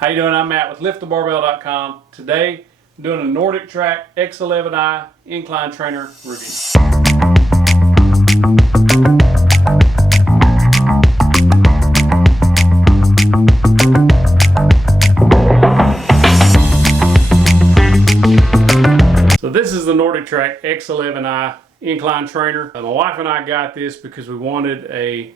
How you doing? I'm Matt with LiftTheBarbell.com. Today, I'm doing a NordicTrack x11i Incline Trainer review. So this is the NordicTrack x11i Incline Trainer. My wife and I got this because we wanted a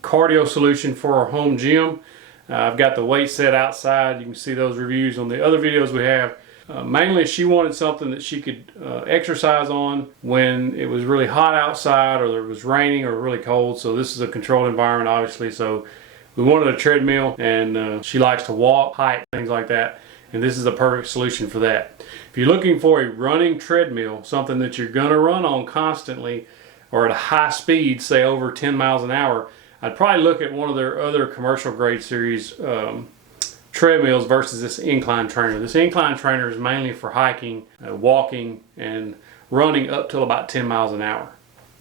cardio solution for our home gym. I've got the weight set outside. You can see those reviews on the other videos we have. Mainly she wanted something that she could exercise on when it was really hot outside or it was raining or really cold. So this is a controlled environment, obviously. So we wanted a treadmill, and she likes to walk, hike, things like that. And this is the perfect solution for that. If you're looking for a running treadmill, something that you're going to run on constantly or at a high speed, say over 10 miles an hour, I'd probably look at one of their other commercial grade series treadmills versus this Incline Trainer. This Incline Trainer is mainly for hiking, walking, and running up till about 10 miles an hour.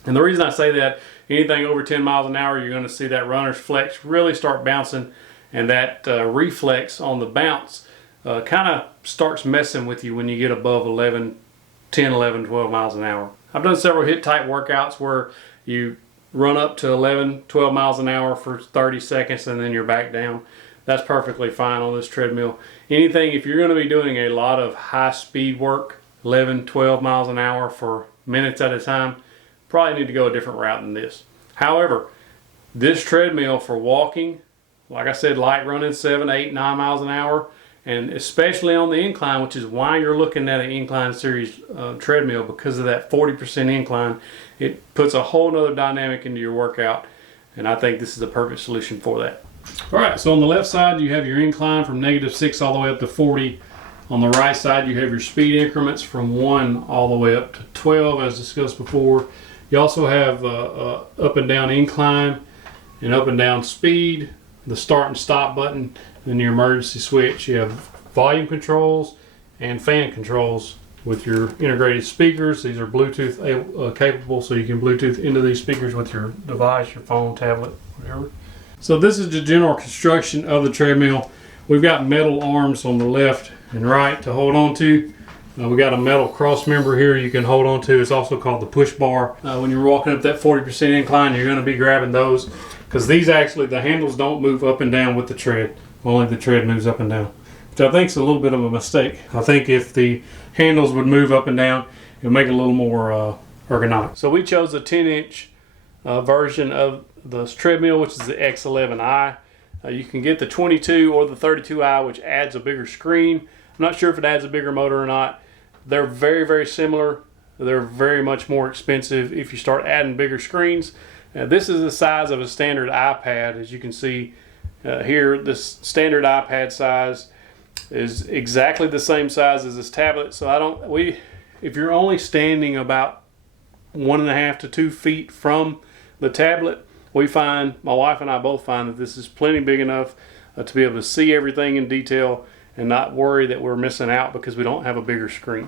And the reason I say that, anything over 10 miles an hour, you're going to see that runner's flex really start bouncing, and that reflex on the bounce kind of starts messing with you when you get above 10, 11, 12 miles an hour. I've done several HIIT type workouts where you run up to 11, 12 miles an hour for 30 seconds and then you're back down. That's perfectly fine on this treadmill. Anything, if you're going to be doing a lot of high speed work, 11, 12 miles an hour for minutes at a time, probably need to go a different route than this. However, this treadmill for walking, like I said, light running 7, 8, 9 miles an hour, and especially on the incline, which is why you're looking at an Incline series treadmill, because of that 40% incline. It puts a whole nother dynamic into your workout, and I think this is a perfect solution for that. All right, so on the left side you have your incline from -6 all the way up to 40. On the right side you have your speed increments from 1 all the way up to 12, as discussed before. You also have up and down incline and up and down speed, the start and stop button, then your emergency switch. You have volume controls and fan controls with your integrated speakers. These are Bluetooth capable, so you can Bluetooth into these speakers with your device, your phone, tablet, whatever. So this is the general construction of the treadmill. We've got metal arms on the left and right to hold on to. We got a metal cross member here you can hold on to. It's also called the push bar. When you're walking up that 40% incline, you're going to be grabbing those, because these actually, the handles don't move up and down with the tread. Only the tread moves up and down, which I think is a little bit of a mistake. I think if the handles would move up and down, it would make it a little more ergonomic. So we chose a 10-inch version of the treadmill, which is the x11i. You can get the 22 or the 32i, which adds a bigger screen. I'm not sure if it adds a bigger motor or not. They're very, very similar. They're very much more expensive if you start adding bigger screens. This is the size of a standard iPad. As you can see here, this standard iPad size is exactly the same size as this tablet. So if you're only standing about 1.5 to 2 feet from the tablet, we find, my wife and I both find, that this is plenty big enough to be able to see everything in detail and not worry that we're missing out because we don't have a bigger screen.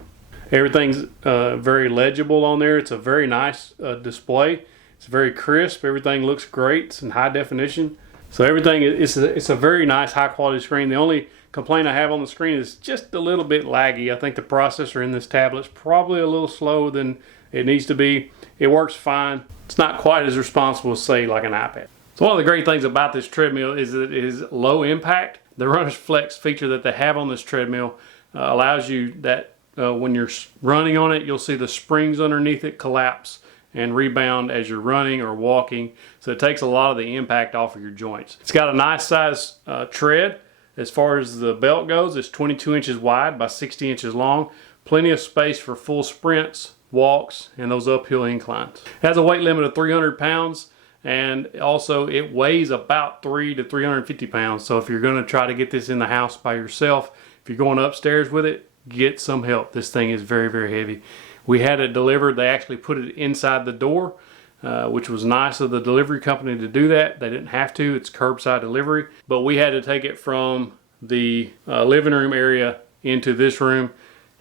Everything's very legible on there. It's a very nice display. It's very crisp. Everything looks great. It's in high definition. So everything, it's a very nice high quality screen. The only complaint I have on the screen is just a little bit laggy. I think the processor in this tablet is probably a little slower than it needs to be. It works fine. It's not quite as responsible as, say, like an iPad. So one of the great things about this treadmill is that it is low impact. The runner's flex feature that they have on this treadmill allows you that when you're running on it, you'll see the springs underneath it collapse and rebound as you're running or walking. So it takes a lot of the impact off of your joints. It's got a nice size tread. As far as the belt goes, it's 22 inches wide by 60 inches long. Plenty of space for full sprints, walks, and those uphill inclines. It has a weight limit of 300 pounds, and also it weighs about 300 to 350 pounds. So if you're going to try to get this in the house by yourself, if you're going upstairs with it, get some help. This thing is very, very heavy. We had it delivered. They actually put it inside the door, which was nice of the delivery company to do that. They didn't have to. It's curbside delivery. But we had to take it from the living room area into this room,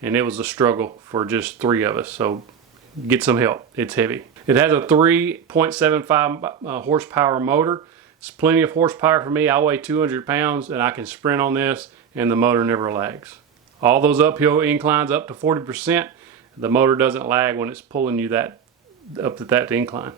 and it was a struggle for just 3 of us. So get some help. It's heavy. It has a 3.75 horsepower motor. It's plenty of horsepower for me. I weigh 200 pounds and I can sprint on this and the motor never lags. All those uphill inclines up to 40%, the motor doesn't lag when it's pulling you that up to that incline.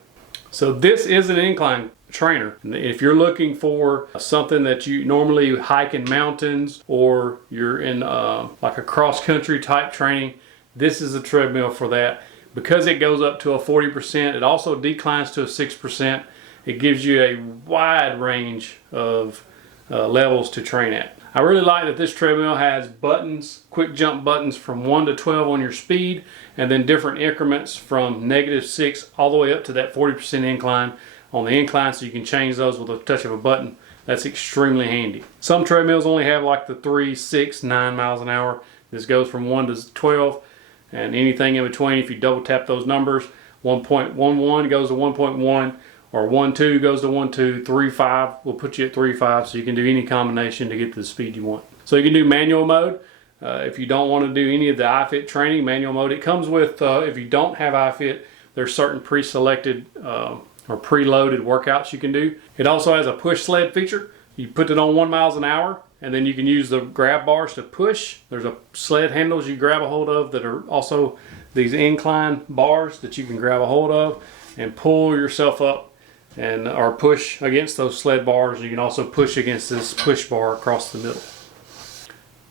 So this is an incline trainer. If you're looking for something that you normally hike in mountains, or you're in like a cross-country type training, this is a treadmill for that. Because it goes up to a 40%, it also declines to a 6%. It gives you a wide range of levels to train at. I really like that this treadmill has buttons, quick jump buttons from 1 to 12 on your speed, and then different increments from -6 all the way up to that 40% incline on the incline, so you can change those with a touch of a button. That's extremely handy. Some treadmills only have like the 3, 6, 9 miles an hour. This goes from 1 to 12, and anything in between. If you double tap those numbers, 1.11 goes to 1.1, or 1.2 goes to 1.2, 3.5 will put you at 3.5, so you can do any combination to get to the speed you want. So you can do manual mode. If you don't want to do any of the iFit training, manual mode, it comes with, if you don't have iFit, there's certain pre-selected or preloaded workouts you can do. It also has a push sled feature. You put it on 1 mile an hour, and then you can use the grab bars to push. There's a sled handles you grab a hold of that are also these incline bars that you can grab a hold of and pull yourself up and or push against those sled bars. You can also push against this push bar across the middle.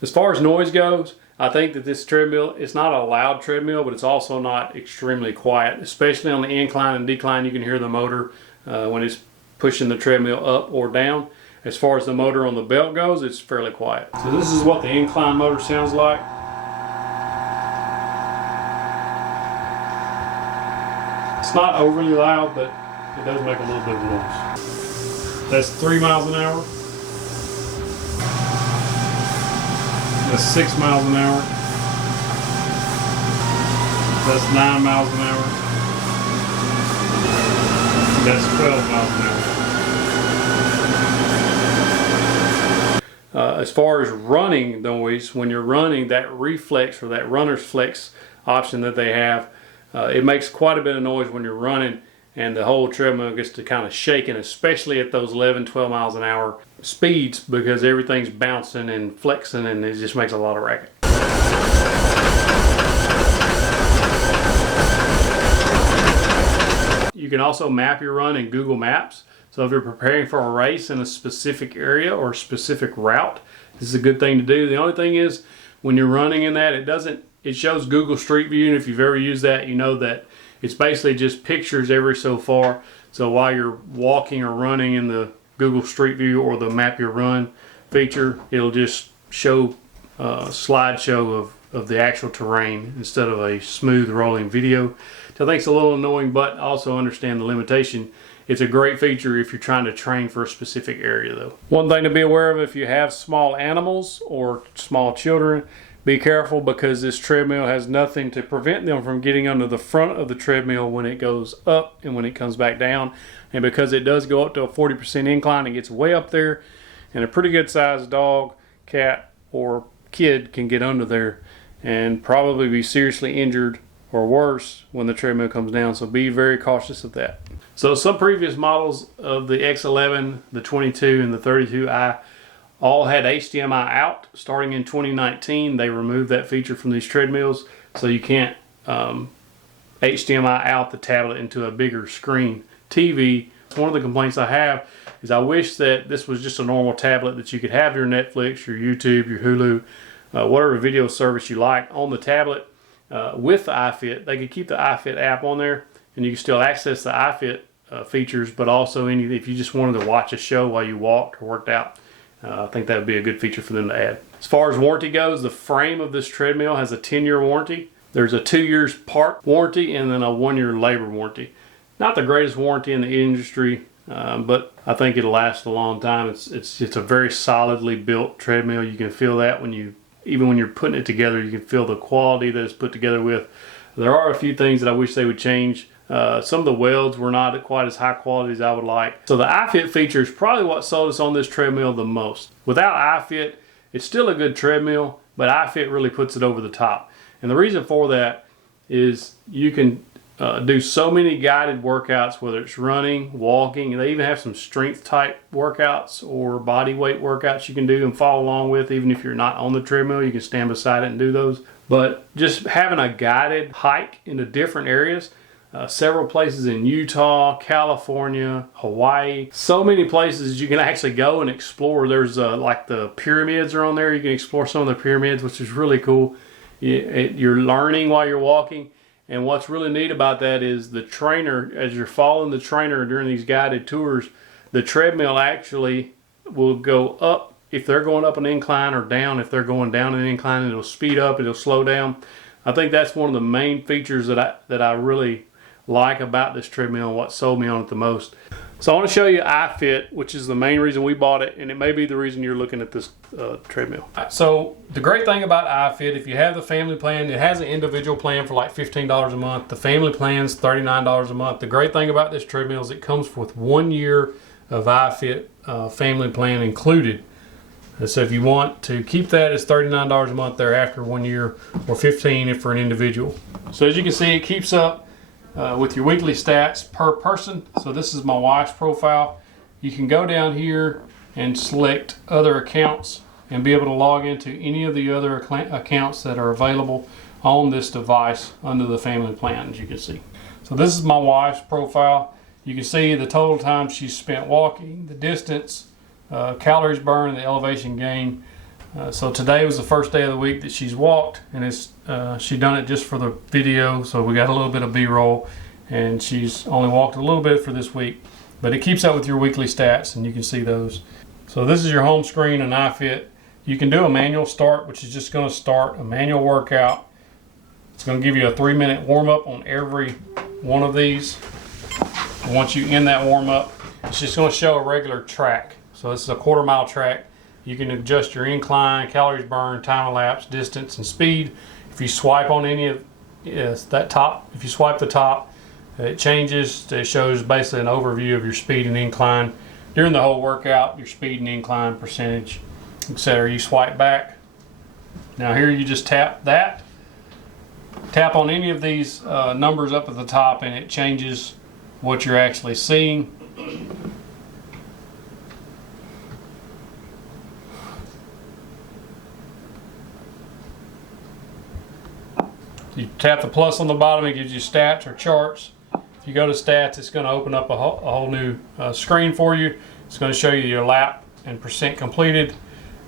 As far as noise goes, I think that this treadmill, it's not a loud treadmill, but it's also not extremely quiet. Especially on the incline and decline, you can hear the motor when it's pushing the treadmill up or down. As far as the motor on the belt goes, it's fairly quiet. So this is what the incline motor sounds like. It's not overly loud, but it does make a little bit of noise. That's 3 miles an hour. That's 6 miles an hour. That's 9 miles an hour. That's 12 miles an hour. As far as running noise, when you're running, that reflex or that runner's flex option that they have, it makes quite a bit of noise when you're running, and the whole treadmill gets to kind of shaking, especially at those 11, 12 miles an hour speeds, because everything's bouncing and flexing and it just makes a lot of racket. You can also map your run in Google Maps. So if you're preparing for a race in a specific area or specific route, this is a good thing to do. The only thing is, when you're running in that, it shows Google Street View, and if you've ever used that, you know that it's basically just pictures every so far. So while you're walking or running in the Google Street View or the Map Your Run feature, it'll just show a slideshow of the actual terrain instead of a smooth rolling video. So I think it's a little annoying, but also understand the limitation. It's a great feature if you're trying to train for a specific area though. One thing to be aware of, if you have small animals or small children, be careful, because this treadmill has nothing to prevent them from getting under the front of the treadmill when it goes up and when it comes back down. And because it does go up to a 40% incline, it gets way up there, and a pretty good sized dog, cat, or kid can get under there and probably be seriously injured or worse when the treadmill comes down. So be very cautious of that. So some previous models of the X11, the 22, and the 32i all had HDMI out. Starting in 2019, they removed that feature from these treadmills, so you can't HDMI out the tablet into a bigger screen TV. One of the complaints I have is I wish that this was just a normal tablet that you could have your Netflix, your YouTube, your Hulu, whatever video service you like on the tablet with the iFit. They could keep the iFit app on there, and you can still access the iFit features, but also if you just wanted to watch a show while you walked or worked out. I think that would be a good feature for them to add. As far as warranty goes, the frame of this treadmill has a 10-year warranty. There's a 2 years part warranty and then a 1-year labor warranty. Not the greatest warranty in the industry, but I think it'll last a long time. It's a very solidly built treadmill. You can feel that even when you're putting it together, you can feel the quality that it's put together with. There are a few things that I wish they would change. Some of the welds were not quite as high quality as I would like. So the iFit feature is probably what sold us on this treadmill the most. Without iFit, it's still a good treadmill, but iFit really puts it over the top. And the reason for that is you can do so many guided workouts, whether it's running, walking, and they even have some strength type workouts or body weight workouts you can do and follow along with. Even if you're not on the treadmill, you can stand beside it and do those. But just having a guided hike into different areas, several places in Utah, California, Hawaii, so many places you can actually go and explore. There's like the pyramids are on there. You can explore some of the pyramids, which is really cool. You're learning while you're walking. And what's really neat about that is the trainer, as you're following the trainer during these guided tours, the treadmill actually will go up if they're going up an incline, or down if they're going down an incline, and it'll speed up, it'll slow down. I think that's one of the main features that I really like about this treadmill and what sold me on it the most. So I want to show you iFit, which is the main reason we bought it, and it may be the reason you're looking at this treadmill. So the great thing about iFit, if you have the family plan, it has an individual plan for like $15 a month. The family plan's $39 a month. The great thing about this treadmill is it comes with 1 year of iFit family plan included. And so if you want to keep that, it's $39 a month thereafter 1 year, or $15 if for an individual. So as you can see, it keeps up with your weekly stats per person. So this is my wife's profile. You can go down here and select other accounts and be able to log into any of the other accounts that are available on this device under the family plan, as you can see. So this is my wife's profile. You can see the total time she's spent walking, the distance, calories burned, and the elevation gain. So today was the first day of the week that she's walked, and she done it just for the video, so we got a little bit of B-roll, and she's only walked a little bit for this week, but it keeps up with your weekly stats, and you can see those. So this is your home screen in iFit. You can do a manual start, which is just going to start a manual workout. It's going to give you a 3-minute warm-up on every one of these. And once you end that warm-up, it's just going to show a regular track. So this is a 1/4 mile track. You can adjust your incline, calories burned, time elapsed, distance, and speed. If you swipe on any of that top, if you swipe the top, it changes. It shows basically an overview of your speed and incline during the whole workout, your speed and incline percentage, etc. You swipe back. Now here you just tap that. Tap on any of these numbers up at the top, and it changes what you're actually seeing. You tap the plus on the bottom, it gives you stats or charts. If you go to stats, it's going to open up a whole new screen for you. It's going to show you your lap and percent completed,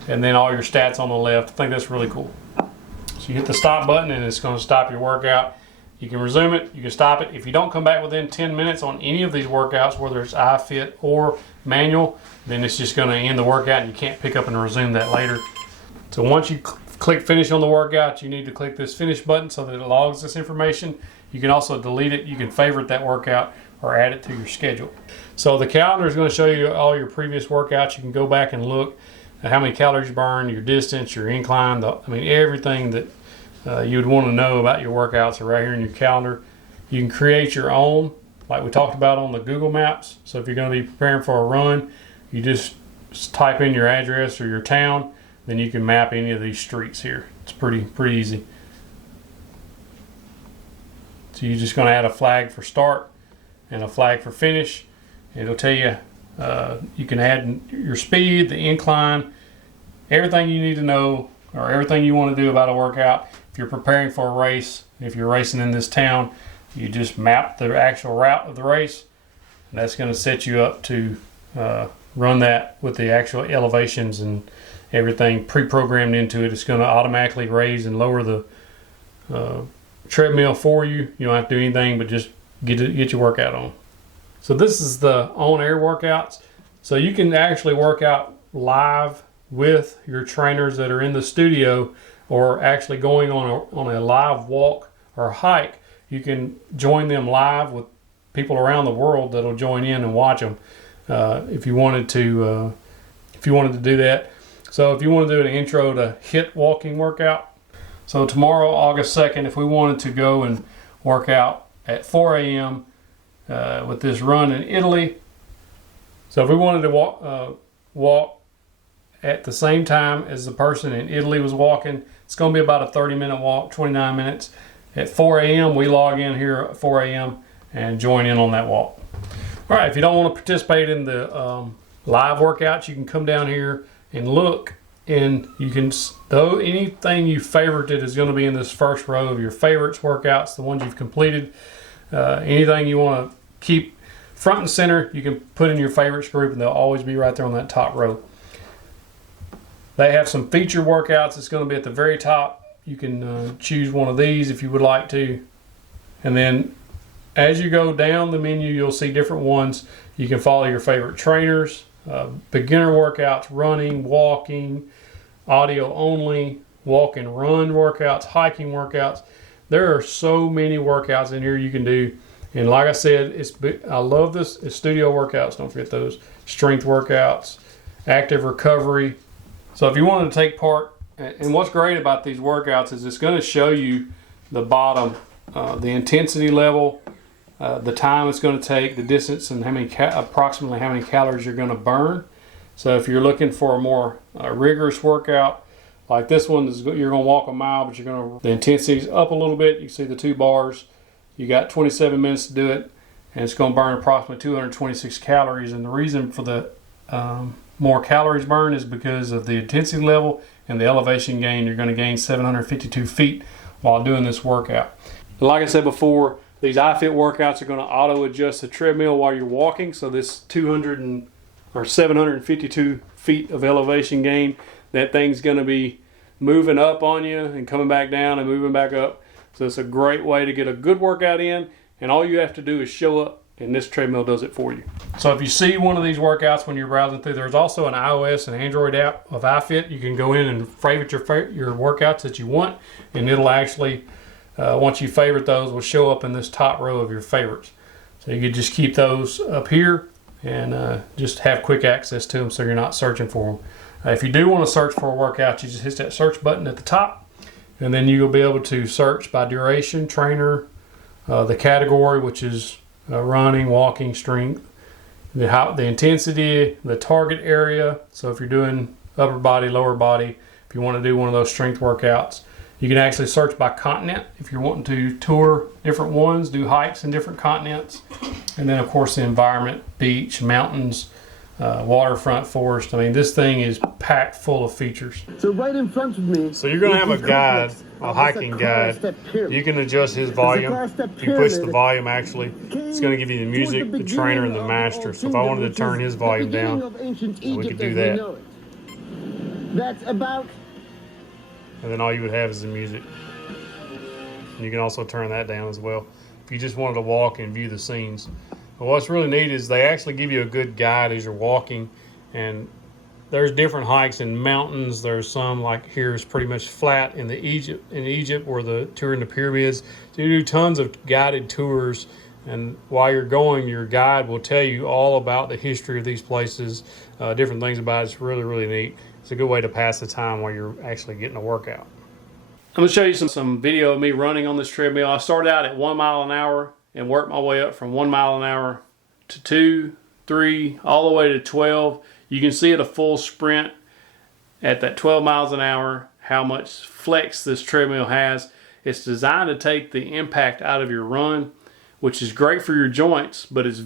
and then all your stats on the left. I think that's really cool. So you hit the stop button, and it's going to stop your workout. You can resume it, you can stop it. If you don't come back within 10 minutes on any of these workouts, whether it's iFit or manual, then it's just going to end the workout, and you can't pick up and resume that later. So once you click finish on the workout, you need to click this finish button so that it logs this information. You can also delete it. You can favorite that workout or add it to your schedule. So the calendar is going to show you all your previous workouts. You can go back and look at how many calories burned, your distance, your incline, everything that you would want to know about your workouts are right here in your calendar. You can create your own, like we talked about on the Google Maps. So if you're going to be preparing for a run, you just type in your address or your town, then you can map any of these streets here. It's pretty easy. So you're just going to add a flag for start and a flag for finish. It'll tell you you can add your speed, the incline, everything you need to know, or everything you want to do about a workout. If you're preparing for a race, if you're racing in this town, you just map the actual route of the race, and that's going to set you up to run that with the actual elevations and everything pre-programmed into it. It's going to automatically raise and lower the treadmill for you. You don't have to do anything but just get your workout on. So this is the on-air workouts. So you can actually work out live with your trainers that are in the studio, or actually going on a live walk or hike. You can join them live with people around the world that'll join in and watch them if you wanted to do that. So if you want to do an intro to HIIT walking workout, so tomorrow, August 2nd, if we wanted to go and work out at 4 a.m. With this run in Italy, so if we wanted to walk at the same time as the person in Italy was walking, it's going to be about a 30-minute walk, 29 minutes. at 4 a.m. We log in here at 4 a.m. and join in on that walk. All right, if you don't want to participate in the live workouts, you can come down here and look, and you can, though anything you favorited is going to be in this first row of your favorites workouts, the ones you've completed. Anything you want to keep front and center, you can put in your favorites group, and they'll always be right there on that top row. They have some feature workouts. It's going to be at the very top. You can choose one of these if you would like to. And then as you go down the menu, you'll see different ones. You can follow your favorite trainers, beginner workouts, running, walking, audio only, walk and run workouts, hiking workouts. There are so many workouts in here you can do. And like I said, I love this. It's studio workouts. Don't forget those. Strength workouts, active recovery. So if you wanted to take part, and what's great about these workouts is it's going to show you the bottom, the intensity level, the time it's going to take, the distance, and approximately how many calories you're going to burn. So if you're looking for a more rigorous workout, like this one, you're going to walk a mile, but the intensity's up a little bit. You see the 2 bars. You got 27 minutes to do it, and it's going to burn approximately 226 calories. And the reason for the more calories burned is because of the intensity level and the elevation gain. You're going to gain 752 feet while doing this workout. And like I said before, these iFit workouts are going to auto adjust the treadmill while you're walking. So this 752 feet of elevation gain, that thing's going to be moving up on you and coming back down and moving back up. So it's a great way to get a good workout in, and all you have to do is show up, and this treadmill does it for you. So if you see one of these workouts when you're browsing through, there's also an iOS and Android app of iFit. You can go in and favorite your workouts that you want, and it'll actually, once you favorite those, will show up in this top row of your favorites. So you can just keep those up here and just have quick access to them so you're not searching for them. If you do want to search for a workout, you just hit that search button at the top, and then you'll be able to search by duration, trainer, the category, which is running, walking, strength, the intensity, the target area. So if you're doing upper body, lower body, if you want to do one of those strength workouts, you can actually search by continent if you're wanting to tour different ones, do hikes in different continents. And then of course the environment, beach, mountains, waterfront, forest. I mean, this thing is packed full of features. So right in front of me. So you're going to have a guide, a hiking guide. You can adjust his volume. If you push the volume, actually, it's going to give you the music, the trainer, and the master. So if I wanted to turn his volume down, we could do that. That's about. And then all you would have is the music. And you can also turn that down as well if you just wanted to walk and view the scenes. But what's really neat is they actually give you a good guide as you're walking, and there's different hikes in mountains. There's some like here is pretty much flat in Egypt where the tour in the pyramids. So you do tons of guided tours, and while you're going, your guide will tell you all about the history of these places, different things about it. It's really, really neat. It's a good way to pass the time while you're actually getting a workout. I'm going to show you some video of me running on this treadmill. I started out at 1 mile an hour and worked my way up from 1 mile an hour to 2, 3, all the way to 12. You can see at a full sprint at that 12 miles an hour how much flex this treadmill has. It's designed to take the impact out of your run, which is great for your joints, but it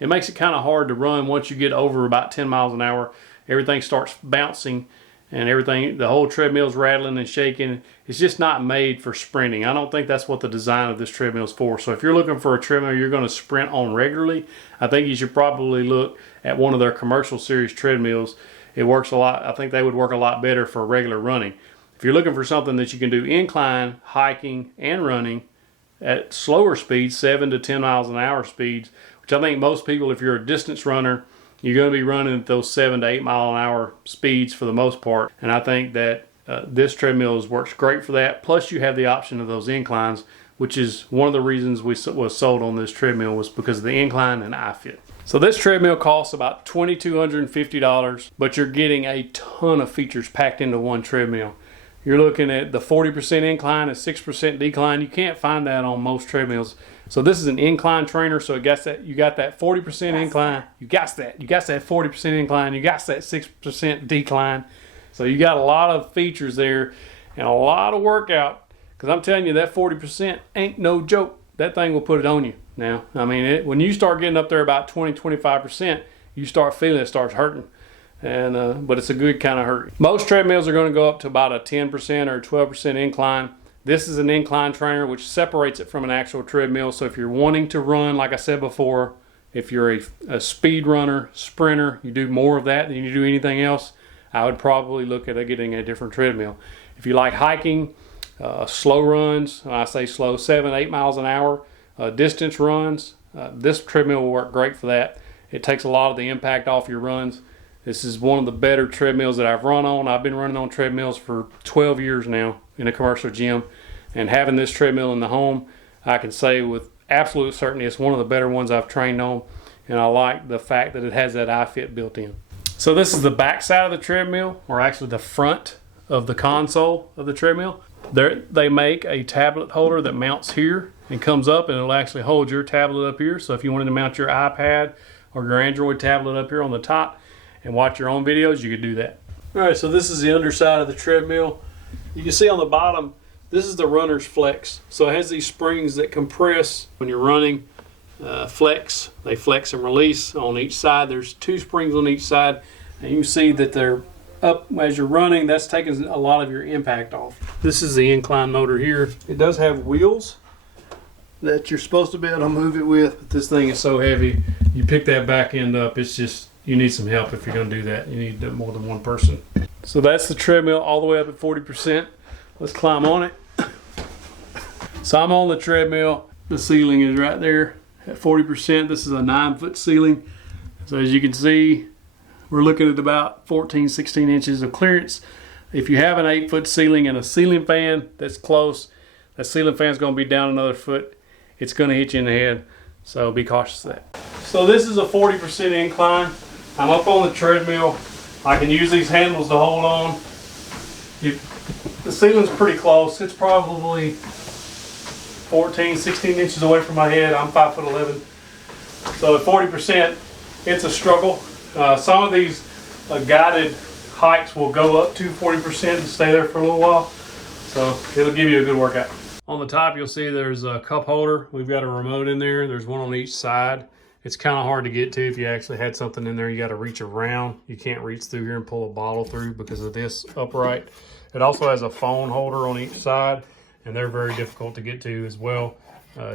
makes it kind of hard to run once you get over about 10 miles an hour. Everything starts bouncing and the whole treadmill's rattling and shaking. It's just not made for sprinting. I don't think that's what the design of this treadmill is for. So if you're looking for a treadmill you're going to sprint on regularly, I think you should probably look at one of their commercial series treadmills. It works a lot. I think they would work a lot better for regular running. If you're looking for something that you can do incline, hiking, and running at slower speeds, 7 to 10 miles an hour speeds, which I think most people, if you're a distance runner, you're going to be running at those 7 to 8 mile an hour speeds for the most part. And I think that this treadmill works great for that. Plus you have the option of those inclines, which is one of the reasons we was sold on this treadmill, was because of the incline and iFit. So this treadmill costs about $2,250, but you're getting a ton of features packed into one treadmill. You're looking at the 40% incline and 6% decline. You can't find that on most treadmills. So this is an incline trainer, so you got that 40% incline. You got that 40% incline. You got that 6% decline. So you got a lot of features there and a lot of workout Because I'm telling you, that 40% ain't no joke. That thing will put it on you now. I mean, when you start getting up there about 20-25%, you start feeling it starts hurting. And but it's a good kind of hurt. Most treadmills are going to go up to about a 10% or 12% incline. This is an incline trainer, which separates it from an actual treadmill. So if you're wanting to run, like I said before, if you're a speed runner, sprinter, you do more of that than you do anything else, I would probably look at getting a different treadmill. If you like hiking, slow runs, when I say slow, 7-8 miles an hour, distance runs, this treadmill will work great for that. It takes a lot of the impact off your runs. This is one of the better treadmills that I've run on. I've been running on treadmills for 12 years now in a commercial gym. And having this treadmill in the home, I can say with absolute certainty it's one of the better ones I've trained on. And I like the fact that it has that iFit built in. So this is the back side of the treadmill, or actually the front of the console of the treadmill. They make a tablet holder that mounts here and comes up, and it'll actually hold your tablet up here. So if you wanted to mount your iPad or your Android tablet up here on the top and watch your own videos, you could do that. All right, so this is the underside of the treadmill. You can see on the bottom, this is the runner's flex. So it has these springs that compress when you're running. Flex, they flex and release on each side. There's 2 springs on each side, and you can see that they're up as you're running. That's taking a lot of your impact off. This is the incline motor here. It does have wheels that you're supposed to be able to move it with, but this thing is so heavy, you pick that back end up, it's just, you need some help if you're going to do that. You need more than one person. So that's the treadmill all the way up at 40%. Let's climb on it. So I'm on the treadmill. The ceiling is right there at 40%. This is a 9-foot ceiling. So as you can see, we're looking at about 14-16 inches of clearance. If you have an 8-foot ceiling and a ceiling fan that's close, that ceiling fan is going to be down another foot. It's going to hit you in the head. So be cautious of that. So this is a 40% incline. I'm up on the treadmill. I can use these handles to hold on. The ceiling's pretty close. It's probably 14-16 inches away from my head. I'm 5'11". So at 40%, it's a struggle. Some of these guided hikes will go up to 40% and stay there for a little while. So it'll give you a good workout. On the top, you'll see there's a cup holder. We've got a remote in there. There's one on each side. It's kind of hard to get to. If you actually had something in there, you got to reach around. You can't reach through here and pull a bottle through because of this upright. It also has a phone holder on each side, and they're very difficult to get to as well,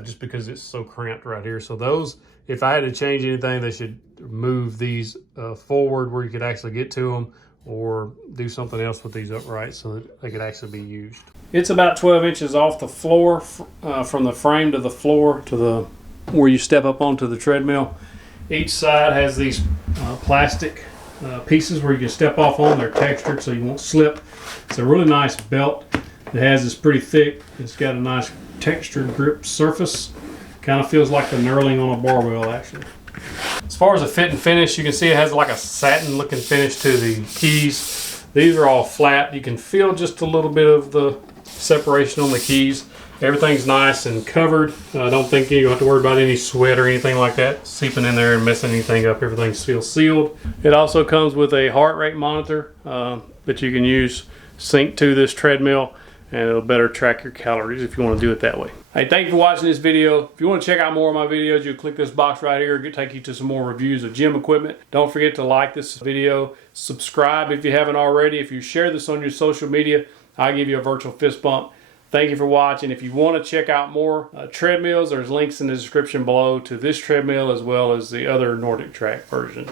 just because it's so cramped right here. So those, if I had to change anything, they should move these forward where you could actually get to them, or do something else with these uprights so that they could actually be used. It's about 12 inches off the floor, from the frame to the floor to the where you step up onto the treadmill. Each side has these plastic pieces where you can step off on. They're textured so you won't slip. It's a really nice belt. It has this pretty thick. It's got a nice textured grip surface. Kind of feels like the knurling on a barbell actually. As far as the fit and finish, you can see it has like a satin looking finish to the keys. These are all flat. You can feel just a little bit of the separation on the keys. Everything's nice and covered. I don't think you have to worry about any sweat or anything like that seeping in there and messing anything up. Everything feels sealed. It also comes with a heart rate monitor that you can use sync to this treadmill, and it'll better track your calories if you want to do it that way. Hey, thank you for watching this video. If you want to check out more of my videos, you click this box right here. It'll take you to some more reviews of gym equipment. Don't forget to like this video, subscribe if you haven't already. If you share this on your social media, I'll give you a virtual fist bump. Thank you for watching. If you want to check out more treadmills, there's links in the description below to this treadmill as well as the other NordicTrack version.